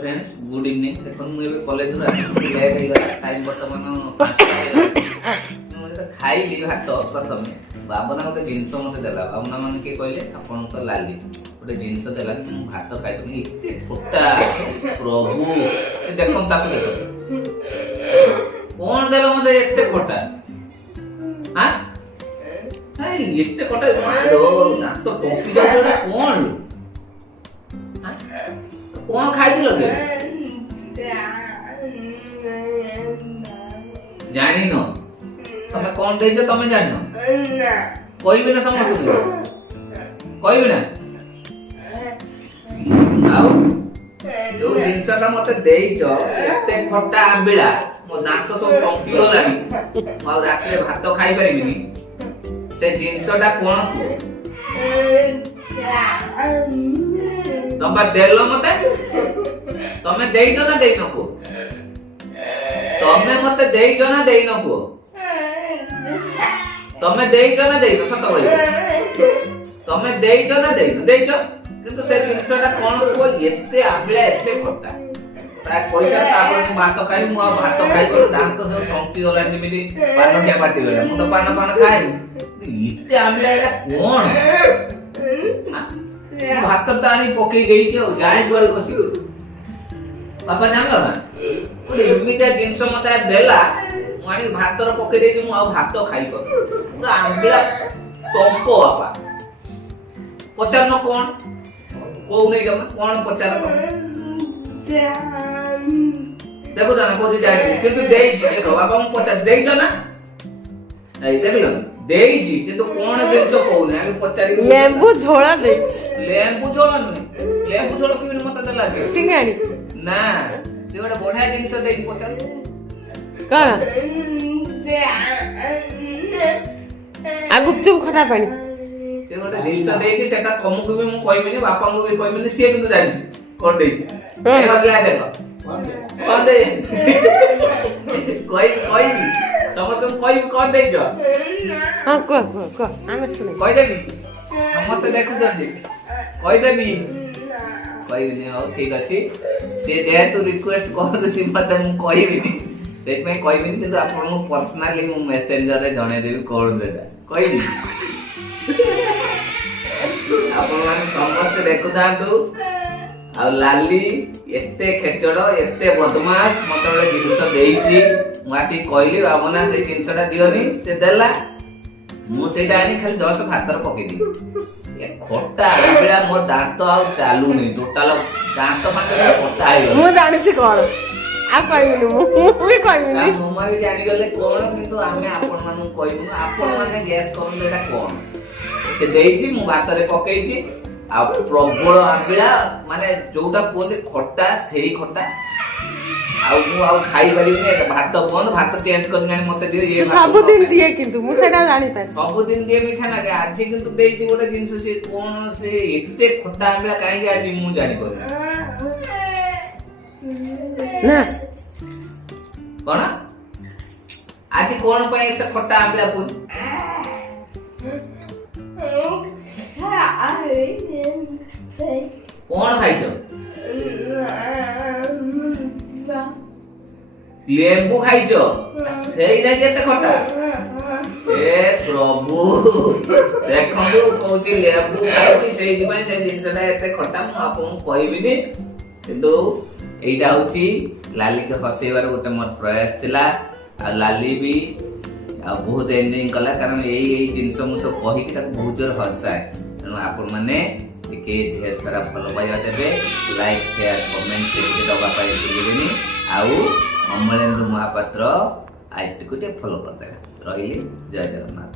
Friends good evening देखो मुझे college रू आसी लेट हो गया टाइम वर्तमान 5टा मुझे खाइली भात प्रथम बाबना गोटे जिनस मते देला बाबना मन के कहले आपन तो लाली गोटे जिनस देला मु भात खाइतनी इते छोटा प्रभु देखम ताको देखो कौन देला मते इते खोटा हां नहीं इते खोटा मारो ना तो टोकी जाओ कौन कौन खाई लगे जानी न तमे कौन दे जो तमे जानो ना कोई भी ना समझ कोई भी ना आउ जो जिनसटा मते देइचो एते खट्टा आंबिला मो दांत सब टंकी गलानी आ रात भात खाई परिबिनी से जिनसटा कोन तमे देलो मते तमे देइजो ना देइनो को तमे मते देइजो ना देइनो को तमे देइजो ना देइनो सत कहि तमे देइजो ना देइनो देइजो किंतु से जिनसटा कोन को एते आबले एते खट्टा ता पैसा तापर मु भात खाइ मु भात खाइ को दांत सब टंकी गला निमिली पान क्या पाटी गला मु तो पान खाइ एते आबले एटा कोन भात ताणी पकई देई छ गाय गोड़ खसी पापा जानलो ना ओले इमिटा जिंस मते देला मानी भात रो पकई देई छ मु आ भात खाई पर पूरा आंबिला टंको बापा पचार न कोन को नै गम कोन पचार देखो जाना को जानी किंतु देई छ देखो बाबा मु पचार देई छ ना ए देखलो देई छी किंतु कोन जिंस कोन आगे पचारी लेंबू झोला दे लेंबू झोला नुनी लेंबू झोला कि मते देला छै सिंगाड़ी ना से गोटे बढ़िया जिंस देई पचार कौन आ गुपचुप खटा पानी से गोटे जिंस देई छै सेटा तुमको भी मु कहबिनी बापा को भी कहबिनी से किंतु जानि कोन देई छै ए हगला देखो कोन दे कोई समझ तुम कोई कोन देई छ हां को आमे सुने कहि देबी समस्त देखु जल्दी कहि देबी कहि नि हो ठीक अछि से जे तू रिक्वेस्ट कर सी मते मु कहिबिनी सेत में कहिबिनी किंतु आपन को पर्सनली मु मैसेंजर रे जणे देबी कोड देता कहि आपन माने समस्त देखु दांतु आ लाली एते खेचड़ एते बदमाश मते बडे जिंस देइची मु आसी कहली बाबना से जिंसटा दियोनी से देला मु सेटा आनी खाली जस्ट भातर पके दी ए खोटा आबेला मो दांत आ चालू नै टोटल दांत माने खोटा आइ मु जानि छी कोन आ कहबिनी मु भी कहबिनी मम्मा भी जानि गले कोन किंतु आमे आपन मानु कहबु आपन माने गैस करन एटा कोन से देइची मु भातरे पकेइची आ प्रबल आबेला माने जोटा कोन खोटा सेही खोटा आउ खाई परिने भात बंद भात चेंज करनी मते दियो ये सब दिन दिए किंतु मु सेटा जानि पार सब दिन दिए मिठा लागे आज किंतु देई छी गोटे जिंस से कोन से एते खट्टा आंबला काई आज मु जानि पर ना कोन आज कोन पय एते खट्टा आंबला पुन कोन खाइतो लेंबू खाइछो सेई ना केते खट्टा ए प्रभु देखंतु कोची लेंबू खाइछि सेई दिबा से जिंसटा एते खट्टा मु आपन कहबिनी किंतु एइटा होची लाली के हसेबार गोटे मोर प्रयास थिला आ लाली भी आ बहुत एन्जॉय कला कारण एई जिंस मु सब कहि कि बहुत जोर हसाए तनो आपन माने के ढेर सारा फॉलो पाइबा देबे लाइक शेयर कमेंट के दबा पाइ भूलिबेनी आउ अमलेंद्र महापात्र आज को फॉलो करते रही जय जगन्नाथ।